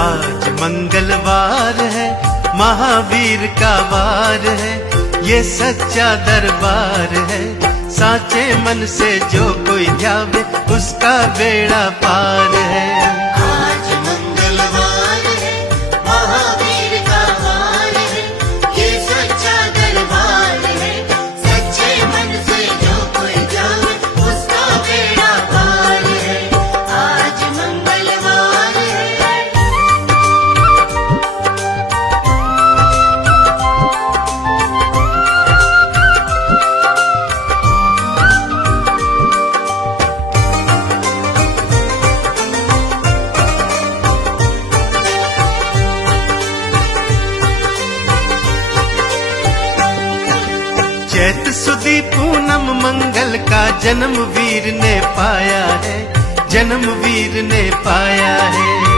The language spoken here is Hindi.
आज मंगलवार है, महावीर का वार है, ये सच्चा दरबार है। साचे मन से जो कोई ध्यावे उसका बेड़ा पार है। आज मंगलवार है, महावीर का वार है, ये सच्चा दरबार है। सच्चे मन से जो कोई जावे उसका बेड़ा पार है। आज मंगलवार है। चैत सुदी पूनम मंगल का जन्म वीर ने पाया है, जन्म वीर ने पाया है।